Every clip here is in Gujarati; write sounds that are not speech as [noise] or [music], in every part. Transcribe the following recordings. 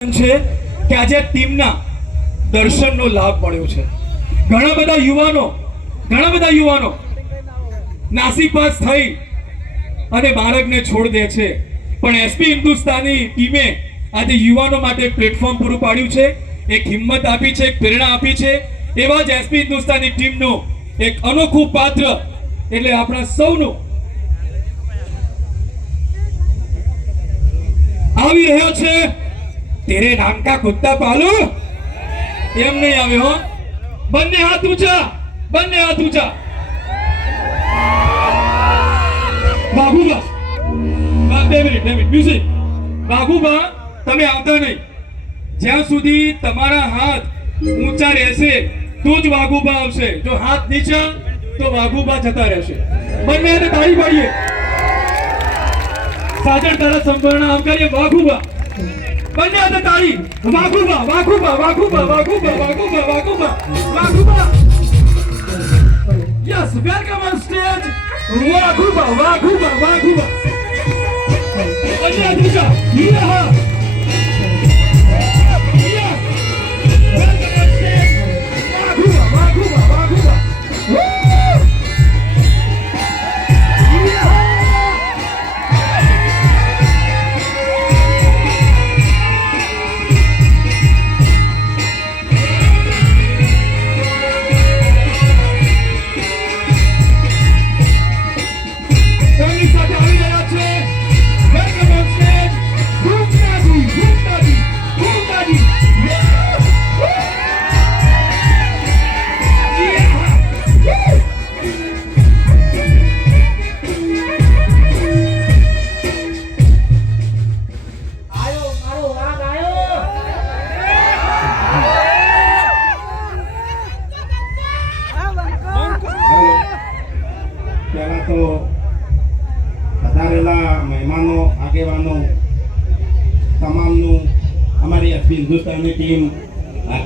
છે કે આજે ટીમના દર્શનનો લાભ મળ્યો છે. ઘણા બધા યુવાનો, ઘણા બધા યુવાનો નાસીપાસ થઈ અને બાળકને છોડ દે છે. પણ એસપી હિન્દુસ્તાની ટીમે આજે યુવાનો માટે પ્લેટફોર્મ પૂરું પાડ્યું છે. એક હિંમત આપી છે, એક પ્રેરણા આપી છે. એવા જ એસપી હિન્દુસ્તાની ટીમનું એક અનોખું પાત્ર એટલે આપણા સૌનું આવી રહ્યો છે. તેરે નામ કા કુત્તા પાલુ એમ નહીં આવે હો બંને હાથ ઊંચા બંને હાથ ઊંચા બાબુબા બા મિનિટ બે મિનિટ મ્યુઝિક બાબુબા તમે આવતા નહીં જ્યાં સુધી તમારા હાથ ઊંચા રહેશે તો જ વાઘુબા આવશે જો હાથ નીચા તો વાઘુબા જતા રહેશે બંને તાળી પાડીએ સાજણ તારા સંભરણા આમ કરીએ વાઘુબા બંને હાથે તાળી Vaghuba Vaghuba Vaghuba Vaghuba Vaghuba Vaghuba Vaghuba yes welcome on stage Vaghuba Vaghuba Vaghuba બંને હાથ ઊંચા યહ યસ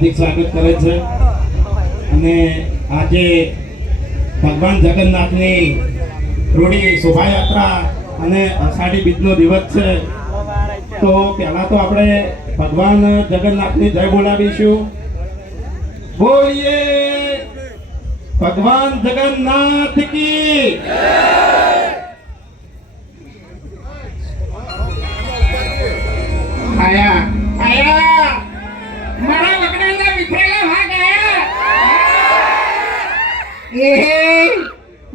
હાર્દિક સ્વાગત કરે છે. અને આજે ભગવાન જગન્નાથની રૂડી શોભાયાત્રા અને અષાઢી બીજનો દિવસ છે. તો પહેલાં તો આપણે ભગવાન જગન્નાથની જય બોલાવીશું. બોલીએ, ભગવાન જગન્નાથ કી આયા આયા. મારા લગ્નના વિખરેલા ભાગ આયા. એ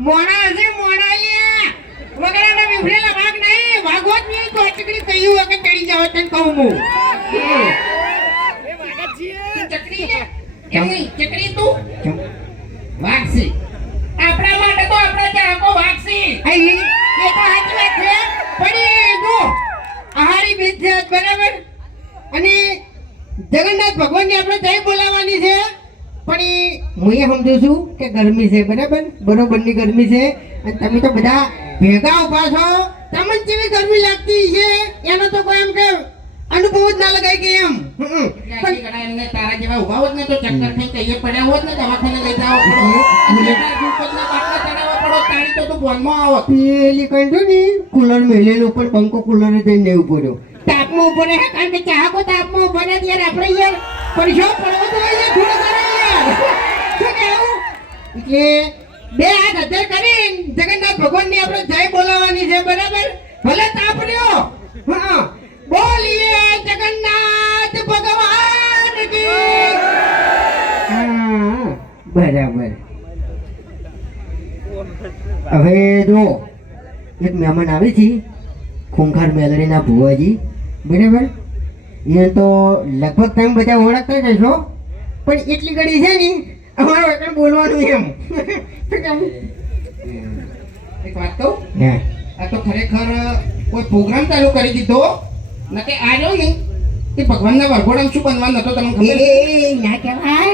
મોણા હજી મોણા લ્યા. વગડાના વિફરેલા ભાગ નહીં ભાગવતની તો ચકડી કયું વગર ચડી જાવ તને કહું હું. ચકડી કેમ ચકડી તું? વાગસી આપણા માટે તો આપણા ચાહકો વાગસી એ તો સાચી વાત છે. પણ જો આહારી બીજ છે બરાબર? અને જગન્નાથ ભગવાન આપણે ત્યાં બોલાવવાની છે. પણ એ હું એ સમજુ છું કે ગરમી છે બરાબર? બરોબરની ગરમી છે. અને તમે તો બધા ભેગા ઊભા છો. તમને જેવી ગરમી લાગતી છે. એનો તો કોઈ એમ કે અનુભવ જ ના લગાય કે એમ. પણ તારા જેવા ઊભા હોત ને તો ચક્કર થઈ કહીએ પડ્યા હોત ને દવાખાને લઈ જાવ પડો. પેલી ને કુલર મેલેલું પણ પંખો કુલર જઈને ઊભો રહ્યો તાપમાં ઊભો રહે, કારણ કે ચાહકો તાપમાં ઊભો રહે ત્યારે આપણે યાર પરીક્ષા પડવો તો હોય છે કરે યાર. શું કહેવું? એટલે બે હાથ હજાર કરીને જગન્નાથ ભગવાનની આપણે જય બોલાવવાની છે, બરાબર? ભલે તાપ રહ્યો હા, બોલીએ જગન્નાથ ભગવાન કી બરાબર. હવે જો એક મહેમાન આવે છે, ખૂંખાર મેલડીના ભુવાજી. બરાબર? એ તો લગભગ તમે બધા ઓળખતા જ હશો. પણ એટલી ઘડી છે ને અમારો એકણ બોલવાનું એમ. એક વાત કહું. આ તો ખરેખર કોઈ પ્રોગ્રામ ચાલુ કરી દીધો? નકે આવ્યો ને એ ભગવાનના વરઘોડામાં શું બનવાનું હતો તમને ખબર એ, ના કહેવાય.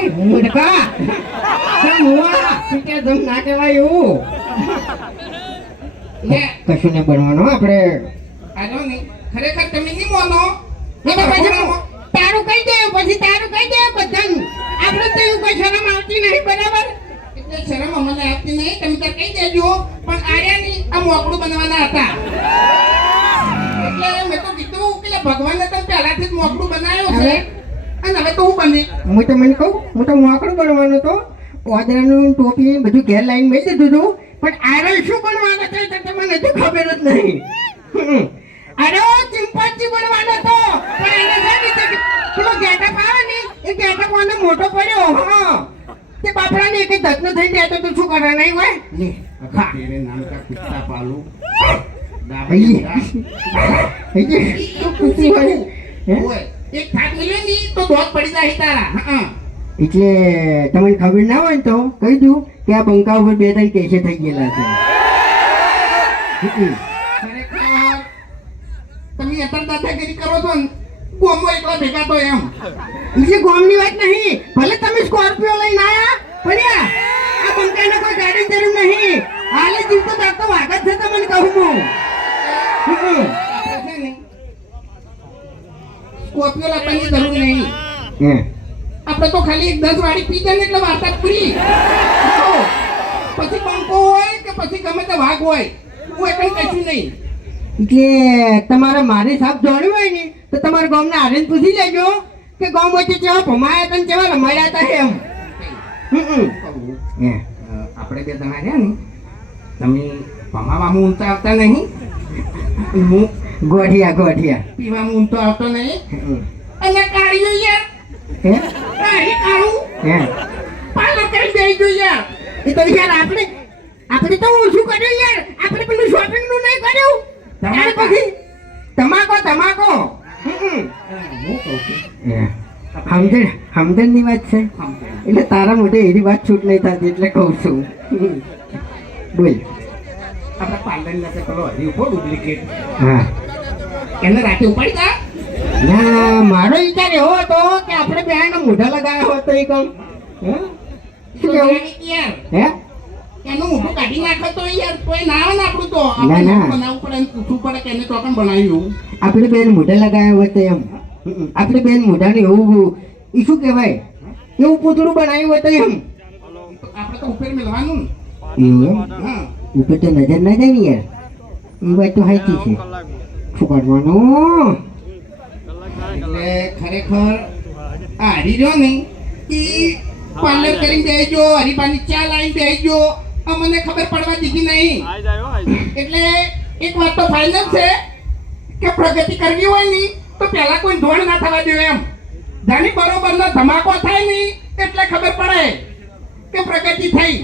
હુઆ? શું કે જમ ના કહેવાય એવું? કશું ને બનવાનું આપણે. આવ્યો ને ખરેખર તમે નહીં બોલો તારું કહી દે પછી તારું કહી દે બધાને. આપણે તો એવું કોઈ શરમ આવતી નહીં બરાબર? એટલે શરમ અમને આવતી નહીં તમે તો કહી દેજો. પણ આર્યા ની આ મોકળું બનવાના હતા. એટલે મેં તો કીધું કે ભગવાને તો પહેલાથી જ મોકળું બનાવ્યું છે. અને હવે તો હું બની? હું તમને કહું હું તો મોકળું બનવાનું તો. ઓદરાનું ટોપી બધું ઘેર લાઈન મેં દીધું. હતું પણ આરે શું બનવાનું છે તો તમને હજુ ખબર જ નહીં. અરે ચિંપાંજી બનવાનો તો પણ એને છે ને પેલો ગેટઅપ આવે ને એ ગેટઅપ મને મોટો પડ્યો હા. તે બાપડાને એક ધકનો થઈ જાય તો શું કરે નહીં હોય? લે અખા તેરે નામ કા કુત્તા પાલુ. હોય. હે? એક થાકની તો દોત પડી જાય તારા હા એટલે તમને ખબર ના હોય તો કહી દઉં કે આ બંકા ઉપર બે ત્રણ કેસે થઈ ગયેલા છે. ખરેખર? તમે અત્યારે દાદાગીરી કરો છો ને ગોમો એકલા ભેગા તો એમ. બીજી ગોમની વાત નહીં. ભલે તમે સ્કોર્પિયો લઈને આયા પણ યા, આ બંકાને કોઈ ગાડી જરૂર નહીં. હાલે જીવતો તાર તો વાગત છે તમને કહું હું. સ્કોર્પિયો લાવવાની જરૂર નહીં. આપણે તો ખાલી એક દસ વાળી પી જાય ને એટલે વાર્તા પૂરી. પછી બંકો હોય કે પછી ગમે તે વાઘ હોય હું એકલ કશું નહીં. એટલે તમારે મારી સાપ જોડ્યું હોય ને તો તમારા ગામને આર્યન પૂછી લેજો કે ગામ વચ્ચે કેવા ભમાયા હતા ને કેવા રમાયા હતા એમ. આપણે બે તમારે રહ્યા ને તમે ભમાવામાં ઊંચા આવતા નહીં. હું ગોઠિયા ગોઠિયા પીવામાં ઊંચો આવતો નહીં. અને કાઢ્યું યાર. હે? કાઢી કાઢું હે. પાલો કરી દઈ ગયું યાર. એ તો યાર આપણે આપણે તો ઓછું કર્યું યાર. આપણે પેલું શોપિંગનું નહીં કર્યું. તમાકો તમાકો. હમ. હું કહું છું સમજણ વાત છે. એટલે તારા મોઢે એની વાત છૂટ નહીં થતી એટલે કહું છું. બોલ. આપણે પાર્લર ના પેલો હરી ઊભો ડુપ્લિકેટ. હા. એને રાતે ઉપાડી જા ના મારો વિચાર એવો હતો કે આપણે બે મોઢા લગાવ્યા હોત તો એ કહું. હે? શું હે? એનું મોઢું કાઢી નાખો તો યાર કોઈ ના આવે ને આપણું તો. આપણે બનાવવું પડે ને પૂછવું પડે કે એને ચોકન બનાવ્યું. આપણે બેન મોઢા લગાવ્યા તો એમ. આપણે બેન મોઢાને એવું એ શું કહેવાય? એવું પૂતળું બનાવ્યું હોય તો એમ. આપણે તો ઉપર મેળવાનું એવું હા. ઉપર તો નજર ના જાય ને યાર. એ વાત તો હાચી છે. શું કરવાનું? એટલે ખરેખર આ હરી રહ્યો ને એ પાર્લર કરીને બેસજો હરીબાની ચા લાવીને બેસજો. અમને ખબર પડવા દીધી નહીં. એટલે એક વાત તો ફાઇનલ છે કે પ્રગતિ કરવી હોય નહીં તો પહેલા કોઈ ધોણ ના થવા દે એમ. જાણી બરોબર નો ધમાકો થાય નહીં એટલે ખબર પડે કે પ્રગતિ થઈ.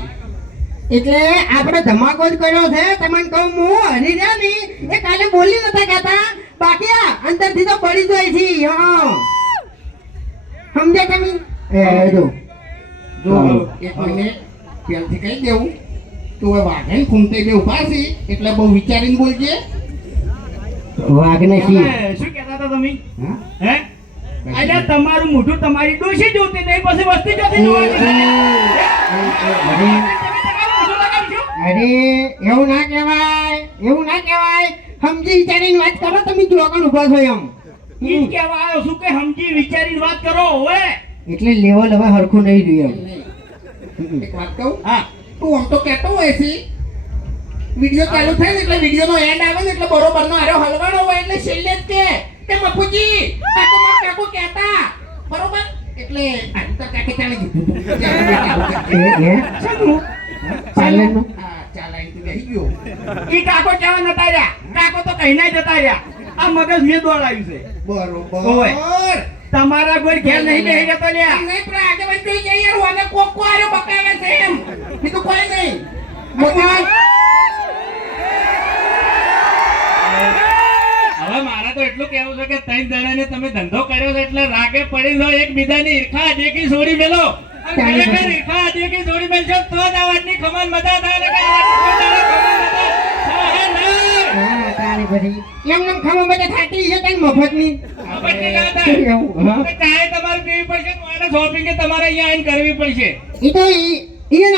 એટલે આપણે ધમાકો જ કર્યો છે. તમને કહું હું હરી રહ્યા ને એ કાલે બોલી નતા કહેતા. બાકી આ અંદરથી તો પડી જાય છે. હા. સમજ્યા તમે? એ જો. જો એક મિનિટ. ત્યાંથી કહી દેવું. તો હવે વાઘન ખૂંટે બે ઊભા છે એટલે બહુ વિચારીને બોલજે. વાઘને શી શું કહેતા હતા તમે? હે? અલ્યા તમારું મોઢું તમારી ડોશી જોતી નહીં પછી વસ્તી જોતી? અરે એવું ના કહેવાય એવું ના કહેવાય. સમજી વિચારીને વાત કરો તમે જોગણ ઊભા છો એમ. ઈ કહેવા આવ્યો છું કે સમજી વિચારીને વાત કરો હવે એટલે લેવલ હવે હરખું નહીં રહ્યું એક વાત કહું? હા. તું આમ તો કહેતો હોય છે. વીડિયો ચાલુ થાય ને એટલે વીડિયો નો એન્ડ આવે ને એટલે બરોબર નો આરો હલવાનો હોય એટલે છેલ્લે જ કે કે મફુજી આ તો મારા કાકો કહેતા. બરોબર? એટલે આ તો કાકે ચાલે કીધું હા ચાલ તું ગયો. ઈ કાકો કેવા નતા રહ્યા? કાકો તો કઈ ના જતા રહ્યા. આ મગજ મેં દોડાવ્યું છે. બરોબર. તમારા કોઈ ઘેર નહીં બેહી જતો લે નહીં પણ આગળ જોઈ જઈ યાર. વાને કોક કો બકાવે છે એમ. બીજું કોઈ નહીં. મોટી હવે મારે તો એટલું કેવું છે કે ત્રણ જણાને તમે ધંધો કર્યો છે એટલે રાગે પડી લો એક બીજાની ઈર્ખા છોડી મેલો. ખરેખર ઈર્ખા અદેકી છોડી મેલશો તો જ આ વાતની ખમણ મજા થાય ને કે ખમણ મજા થાય બધી એમ એમ ખબર બધા થાકી છે મફતની.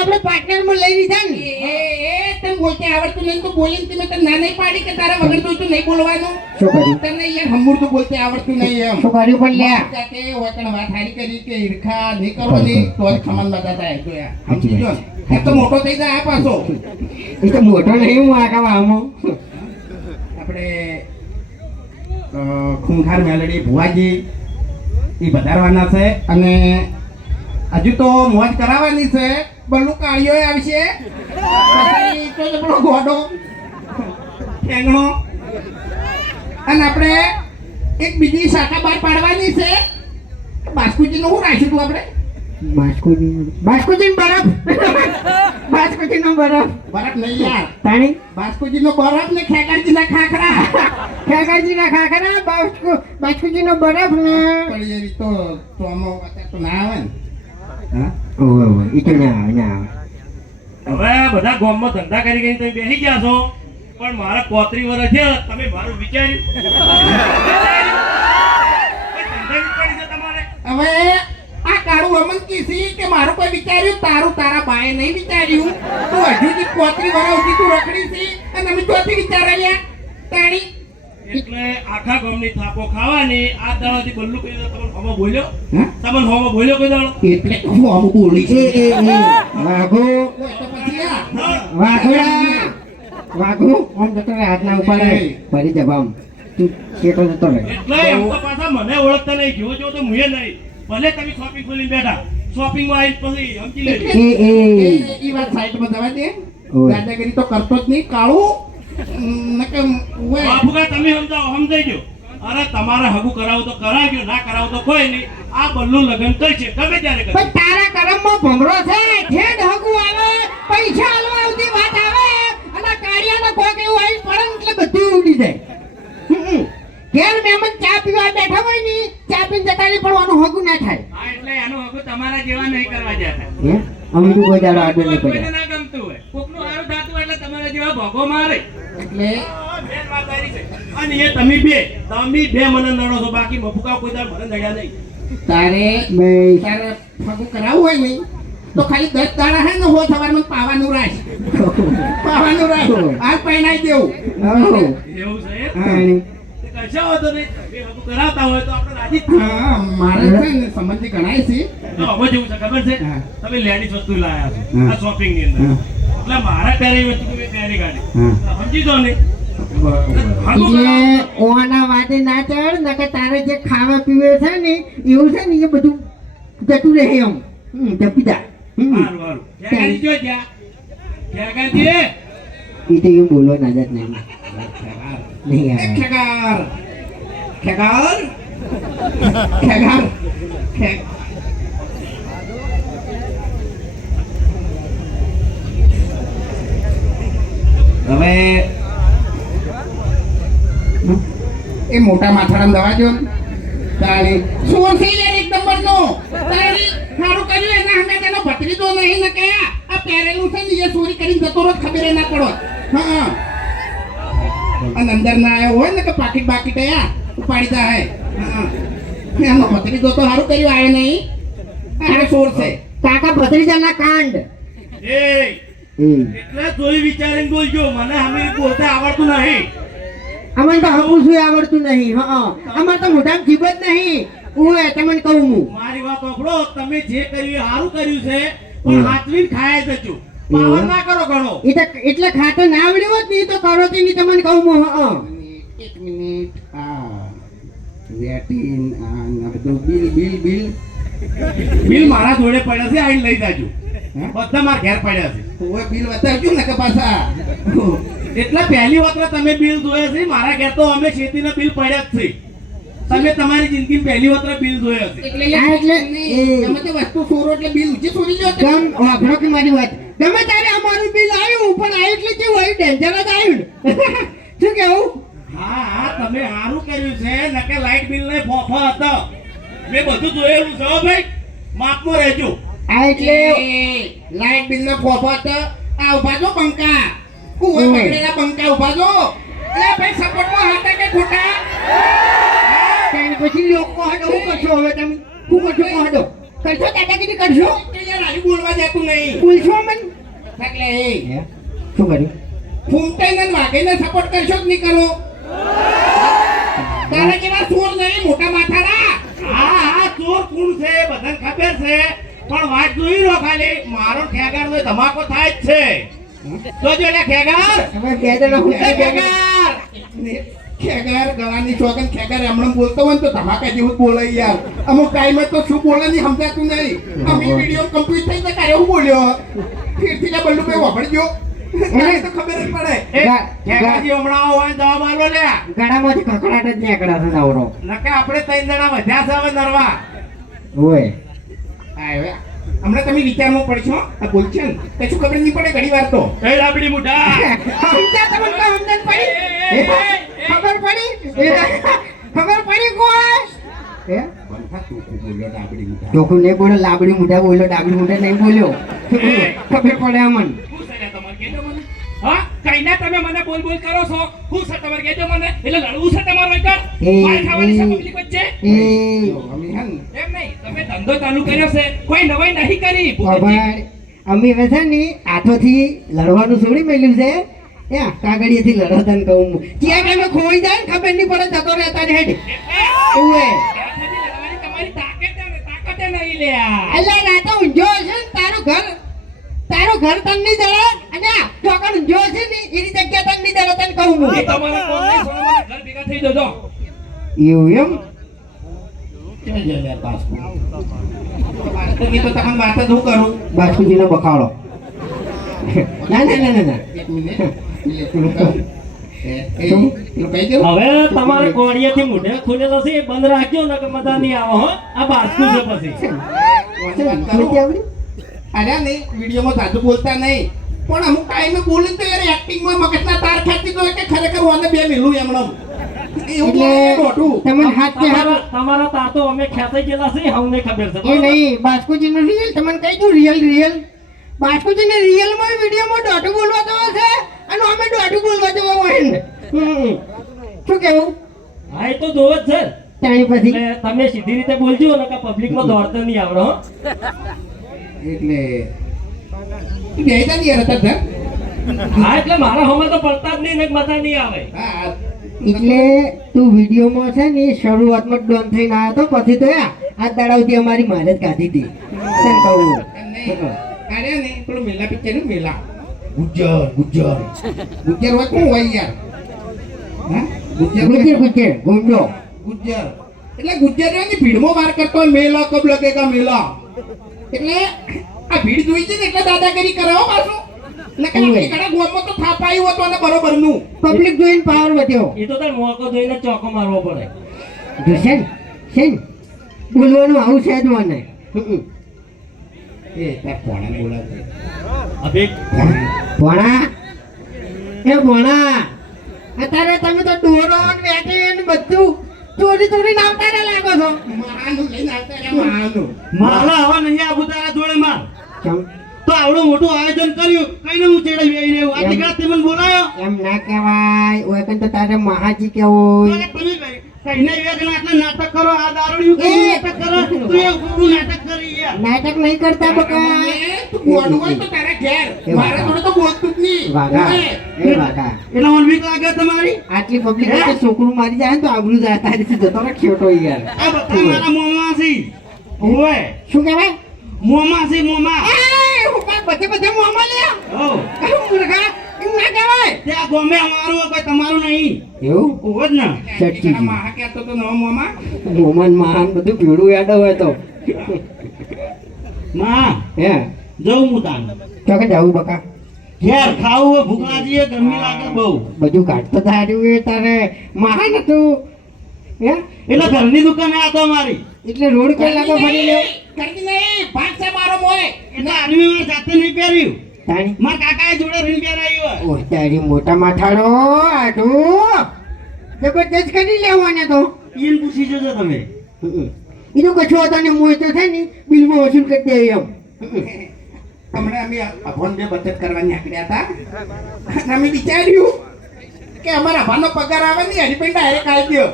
આપણે પાર્ટનરમાં લઈ લીધા ને. એ એ તને બોલતે આવડતું નહીં તો બોલીને તમે તને ના નહીં પાડી કે તારા વગર જોઈતું નહીં બોલવાનું? શું તને યાર હમુરતું બોલતે આવડતું નહીં એમ. શું પણ લ્યા? જાતે હોય વાત હારી કરી કે ઈર્ખા નહીં કરો નહીં તો જ બધા થાય તો યાર સમજી જો એ તો મોટો થઈ જાય આ પાછો. એ તો મોટો નહીં હું આપણે ખૂંખાર મેલડી ભુવાજી એ વધારવાના છે અને હજુ તો મોજ કરાવવાની છે બલ્લુ કાળીઓ આવશે તો ગોડો, ઠેંગણો. અને આપણે એક બીજી શાખા બહાર પાડવાની છે. બાસ્કુજીનું શું રાખ્યું તું આપણે? બાસ્કુજી બાસ્કુજી બરફ. બાસ્કોજી નો બરફ. બરફ નહીં યાર. તાણી? બાસ્કુજીનો બરફ ને ખેગારજીના ખાખરા. ખેગાજી ના ખાખરા બાસ્કો બાસ્કોજી નો બરફ ને પણ એ તો ચોમો અત્યારે તો ના આવે ને. હા? ઓવે ઓવે ઈ તો ના આવે ના આવે. હવે બધા ગામમાં ધંધા કરી કરીને તમે બેસી ગયા છો. પણ મારા પોત્રી વર્ષ છે તમે મારું વિચાર્યું. [laughs] હવે આ કાળું અમન કીધી કે મારું કોઈ વિચાર્યું? તારું તારા બાએ નહીં વિચાર્યું. તું હજુ થી પોતરી વાળા ઉઠી તું રખડી છે અને અમે ચોથી વિચાર્યા તાણી? એટલે આખા ગામની થાપો ખાવાની આ દાડાથી બલ્લુ કહી દો તમને હોમો બોલ્યો? હા? તમને હોમો બોલ્યો કોઈ દાણો? એટલે હું અમુક બોલી છે. એ એ વાઘો. વાઘોડા. વાઘો ઓમ જતો રે હાથ ના ઉપાડે ફરી જવામ તું શેઠો જતો રે એટલે એમ તો પાછા મને ઓળખતા નહીં. જો જો તો મુએ નહીં. ભલે તમે શોપિંગ ખોલી બેઠા. શોપિંગમાં પછી સમજી લેજો એ એ વાત સાઈડમાં જવા દે દાદાગીરી તો કરતો જ નહીં. કાળું નકમ ઓય. બાપુકા તમે સમજાવો સમજાઈ ગયો. અરે તમારે હગું કરાવું તો કરાવજો ના કરાવું તો કોઈ નહીં. આ બલ્લુ લગ્ન કરશે ગમે ત્યારે પણ તારા કરમમાં ભમરો છે ઠેડ હગું આવે પૈસા આલવા આવતી વાત આવે અને કાળિયાનો કોક એવું આવી પડે એટલે બધું ઉડી જાય. ઘેર મહેમાન ચા પીવા બેઠા હોય ને ચા પીને જતા પડવાનું હગું ના થાય. હા એટલે એનું હગું તમારા જેવા નહીં કરવા જતા અમે તો કોઈ દાડો આડો નહીં પડ્યા ના ગમતું હોય. કોકનું હારું થતું એટલે તમારા જેવા ભોગો મારે. એટલે? બેન વાત તારી છે. અને એ તમે બે તમે બે મને નડો છો બાકી મફુકા કોઈ દાડ મને નડ્યા નહીં. તારે તારે ફગું કરાવવું હોય ને તો ખાલી દસ દાડા હે ને હો સવારમાં પાવાનું રાખ. [laughs] પાવાનું રાખ. આ પહેણાઈ દેવું. એવું છે કશો વાંધો નહીં. તમે હગું કરાવતા હોય તો આપણે રાજી હા મારે છે ને સંબંધી ગણાય છે. તો હવે જેવું છે ખબર છે? તમે લેડીઝ વસ્તુ લાયા છો આ શોપિંગની અંદર. એટલે મારા પહેરી વસ્તુ તમે પહેરી કાઢી સમજી દો ને. બરોબર. હગું એટલે કરાવો. ઓના વાતે ના ચડ નકર તારે જે ખાવા પીવે છે ને એવું છે ને એ બધું જતું રહે એમ. જપીદા જપી જા હમ. હારું, હારું. ક્યાં ગાડી જો ત્યાં? ક્યાં ગાડી એ તો એવું બોલવા ના જાત નહીં નહીં આવે ખેગાર ખેગાર ખેગાર ખે- હવે એ મોટા માથાડામાં દવા જો શું છે યાર એક નંબરનો? તારી સારું કર્યું એના હંગા તેનો ભત્રીજો નહીં ને કયા આ પહેરેલું છે ને એ ચોરી કરીને જતો રોજ ખબર ના પડો. હા. અને અંદર ના આવ્યો હોય ને કે પાકીટ બાકીટ આયા ઉપાડી દા હે. એનો ભત્રીજો તો સારું કર્યું આવે નહીં. આને ચોર છે. કાકા ભત્રીજાના કાંડ. એ, એટલા જોઈ વિચારીને બોલજો મને અમે બોલતા આવડતું નહીં. અમને તો હમું શું આવડતું નહીં હા અમારે તો મોઢામાં જીભ જ નહીં. હું તમને કહું હું. મારી વાત સાંભળો તમે જે કર્યું એ સારું કર્યું છે પણ હાથવીન ખાય જજો પાવર ના કરો ઘણો. એટલે ખાતો ના આવડ્યો હોત ને તો કરો તે નહીં તમને કહું હું એક મિનિટ હા વેટીન આ બધું બિલ બિલ બિલ. બિલ મારા જોડે પડ્યા છે આઈને લઈ જાજો. બધા મારા ઘેર પડ્યા છે. ઓય બિલ બતાવજો ને કે પાછા. એટલે પહેલી વખત તમે બિલ જોયા છે મારા ઘેર તો અમે ખેતીના બિલ પડ્યા જ છે. તમે તમારી જિંદગી પહેલી વખત બિલ જોયા છે. એટલે એટલે તમે તે વસ્તુ ચોરો એટલે બિલ ઉચી છોડી જો. ગમ વાપરો કે મારી વાત? ગમે તારે અમારું બિલ આવ્યું પણ આ એટલે કેવું આવ્યું ડેન્જર જ આવ્યું શું કેવું? હા હા તમે સારું કર્યું છે. નકે લાઈટ બિલ ને ફોફો હતો. મેં બધું જોયેલું છે ભાઈ. માપમાં રહેજો. આ એટલે લાઇટ બિલ ને ફોફો હતો. આ ઊભા જો બંકા કુવા પકડેલા બંકા ઊભા જો એટલે ભાઈ સપોર્ટમાં હતા કે ખોટા? પછી લોકો હડો કરશો હવે તમે? શું કરશો હડો. કરશો દાદાગીરી કરશો? હારી બોલવા જતું નહીં. બોલશો મને? એટલે એ. શું કર્યું? ફૂમતાઈને ને વાઘઈને સપોર્ટ કરશો કે નહીં કરો? તારા જેવા ચોર નહીં મોટા માથાડા હા હા ચોર કોણ છે બધાને ખબર છે. પણ વાત જોઈ લો ખાલી. મારો ખેગાર નો ધમાકો થાય જ છે. જોજો એટલે ઠેગાર. હવે ખેગાર ગળાની ચોગન ખેગાર એમણે બોલતો હોય ને તો ધમાકા જેવું બોલે યાર. અમુક ટાઈમે તો શું બોલે નહીં સમજાતું નહીં. અમે વીડિયો કમ્પ્લીટ થઈ જાય એવું હું બોલ્યો? ફીરથી ના બલ્લુ ભાઈ વાપરજો તો ખબર જ પડે. એ, હમણાં હોય જવાબ આલો લે. ગળામાંથી કકડાટ જ નીકળે છે નવરો. નકે આપણે ત્રણ જણા વધ્યા છે હવે નરવા. ઓય. હા, હમણાં તમે વિચારમાં પડશો આ બોલ છે ને કશું ખબર નહીં પડે ઘણી વાર તો. એ રાબડી મુઢા સમજ્યા તમને સમજણ પડી. ખબર પડી? [laughs] ખબર પડી કોઈ? ચોખ્ખું નહીં બોલ્યો લાબડી મુઢા બોલ્યો ડાબડી મુઢા નહીં બોલ્યો. ખબર? પડે અમન શું છે લે તમારે કહેજો મને. કઈના તમે મને બોલ બોલ કરો છો. શું છે તમારે કહેજો મને. એટલે લડવું છે તમારું એકર માર ખાવાની છે પબ્લિક વચ્ચે? અમે એમ નહીં. તમે ધંધો ચાલુ કર્યો છે. કોઈ નવાઈ નહીં કરી. અમે હવે છે ને હાથોથી લડવાનું છોડી મેલ્યું છે. યા કાગળિયેથી લડો તને કહું ત્યાં તમે ખોઈ જાય ને ખબર નહીં પડે જતો રહેતા ને હેડ એવું હે. ને, અલ્યા ના ને તારું ઘર તારું ઘર તન નહીં જડે અને ચોકડ ઊંઝો હશે ને એની જગ્યા તન નહીં જડે તને કહું હું. ઘર ભેગા થઈ જજો એવું એમ? બખાડો. ના ના ના ના ના. હવે તમારે કોળિયાથી મોઢે ખુલેલો છે એ બંધ રાખ્યો ને મજા નહીં આવો હો આ બાસ્કુ છે પછી? અરે નહીં વિડીયોમાં સાચું બોલતા નહીં પણ અમુક ટાઈમે બોલી તો યાર એક્ટિંગમાં મગજના તાર ખેંચી દો કે ખરેખર વાને બે મિલું એમણે એવું બોલે કે એટલે દોઢું. તમને હાથ કે હાથ તમારા તાતો અમે ખેંચાઈ ગયેલા છે અમને ખબર છે એ? નહીં બાસ્કુજીનું રિયલ તમને કહી દઉં રિયલ રિયલ બાસ્કુજીને રિયલમાં વિડીયોમાં ડોટું બોલવા જવા છે અને અમે ડોટું બોલવા જવા હોય ને. શું કેવું? હા એ તો જોવો જ છે. તાણી પછી? તમે સીધી રીતે બોલજો ને કે પબ્લિકમાં દોડતો નહીં આવડો એટલે બે હતા ને યાર હતા હા એટલે મારા હમે તો પડતા જ નહીં ને મજા નહીં આવે. એટલે તું વિડીયોમાં છે ને શરૂઆતમાં ડોન થઈને આવ્યો તો પછી તો આ દાડાવથી અમારી મારે જ કાઢી હતી. કહું? અરે નહીં પેલું મેલા પિક્ચરનું મેલા. ગુજર ગુજર ગુજર હોય કોણ હોય યાર? હા? ગુજર ગુજર ગુજર ગુંડો ગુજર એટલે ગુજરીઓની ભીડમાં વાર કરતો હોય મેલા કબ લગેગા મેલા. એટલે આ ભીડ જોઈ છે ને એટલે દાદાગીરી કરે હો પાછું. નકર ઓવે. આપણી ઘણા ગોમમાં તો થાપાયું હતું અને બરોબર પબ્લિક જોઈને પાવર વધ્યો. એ તો તાર મોકો જોઈને ચોકો મારવો પડે. જોશે ને છે ને બોલવાનું આવું છે જ મને. હમ. એ પોણા બોલાવે અભી ભણા? એ ભણા અત્યારે તમે તો ડોરો બધું ચોરી ચોરી નાવતા લાગો છો. લઈને આવતા મારા આવા નહીં આ તારા જોડે માં તો આવડું મોટું આયોજન કર્યું. કઈને હું ચેડાવી આવીને એવું આ દીકરા તે મને બોલાયો? એમ ના કહેવાય. ઓય કન તો તારે મહાજી કેવો તમે કઈને વેગના આટલા નાટક કરો આ દારૂડિયું યુ એ, નાટક કરો? તું એ નાટક નાટક નહીં કરતા બકા. એ હોય તો તારા ઘેર. મારા જોડે તો બોલતું જ નહીં. વાઘા. એ વાઘા. એટલે મને લાગે તમારી? આટલી પબ્લિક છોકરું મારી જાય તો આબરૂ જાય તારી જતો ને ખેટો યાર. આ બધા મારા મોમાં છે. શું કહેવાય? મોમાં છે એ હું બધે બધે મોંમાં લ્યા ઓ. મુર્ગા. ના કહેવાય. ત્યાં ગમે અમારું કોઈ તમારું નહીં. એવું? ઓવો જ ને. આ માહા કહેતો તો નવો મોમાં. મોમન મહાન બધું ભેડું યાદ હોય તો. માં હે? જઉં હું તાન. તો કે જાવું બકા. ઘેર ખાવું હોય ભૂખ લાગી ગરમી લાગે બહુ. બધું કાઢતો ધાર્યું એ તારે. મહાન હતું. હે? એટલે ઘરની દુકાન આ તો મારી એટલે રોડ કે લાગો ફરી લે કરતી નહીં. ભાગ છે મારો મોય. એટલે આદમી મારા જાતે નહીં પહેર્યું. તાણી. મારા કાકાએ જોડે રીન પહેરાયું હોય. ઓ તારી મોટા માથાડો આટું જબરદસ્ત કરી લેવાને તો. ઈન પૂછી જજો તમે. એ તો કશું હતા ને હું તો છે ને બિલમાં વસૂલ કરી દે એમ. [laughs] હમણાં અમે અભોન બે બચત કરવાની નીકળ્યા હતા. [laughs] અમે વિચાર્યું કે અમારા ભાનો પગાર આવે ને હરીફાઈ ડાયરેક્ટ આવી ગયો.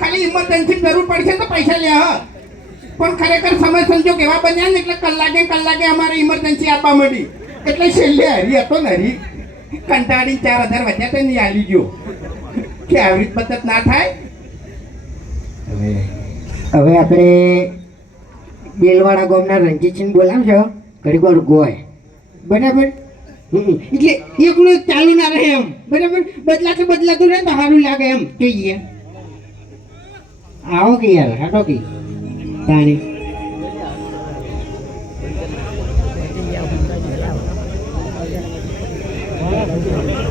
ખાલી ઇમરજન્સી જરૂર પડશે તો પૈસા લે હ. પણ ખરેખર સમય સંજોગ એવા બન્યા ને એટલે કલાકે કલાકે અમારે ઇમરજન્સી આપવા મળી એટલે છેલ્લે હરી હતો ને હરી. કંટાળી ચાર હજાર વધ્યા તો નહીં આવી ગયો. [laughs] કે આવી બચત ના થાય? હવે આપણે બેલવાડા ગામના રણજીતસિંહ બોલાવશો ઘડીક વાર ગોય બરાબર. એટલે એકલું એક ચાલુ ના રહે એમ. બરાબર? બદલાતું બદલાતું રહે તો સારું લાગે એમ. કહીએ. આવો કે યાર, હાટો કે. તાણી.